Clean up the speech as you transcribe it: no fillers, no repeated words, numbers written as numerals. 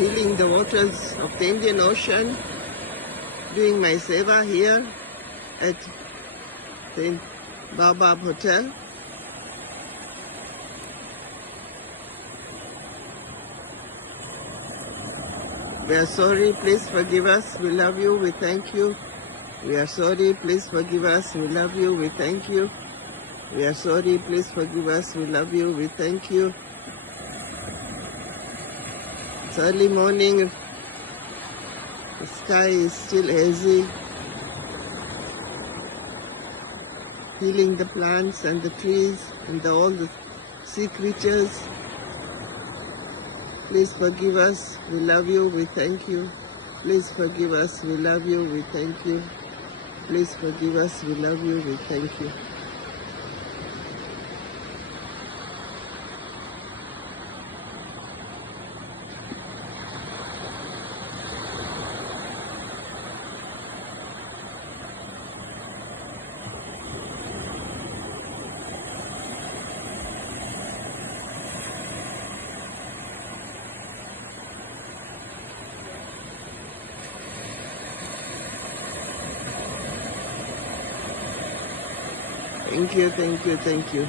healing the waters of the Indian Ocean, doing my seva here at the Baobab Hotel. We are sorry, please forgive us, we love you, we thank you. We are sorry, please forgive us, we love you, we thank you. We are sorry, please forgive us, we love you, we thank you. It's early morning, the sky is still hazy. Healing the plants and the trees and all the sea creatures. Please forgive us, we love you, we thank you. Please forgive us, we love you, we thank you. Please forgive us, we love you, we thank you. Thank you, thank you, thank you.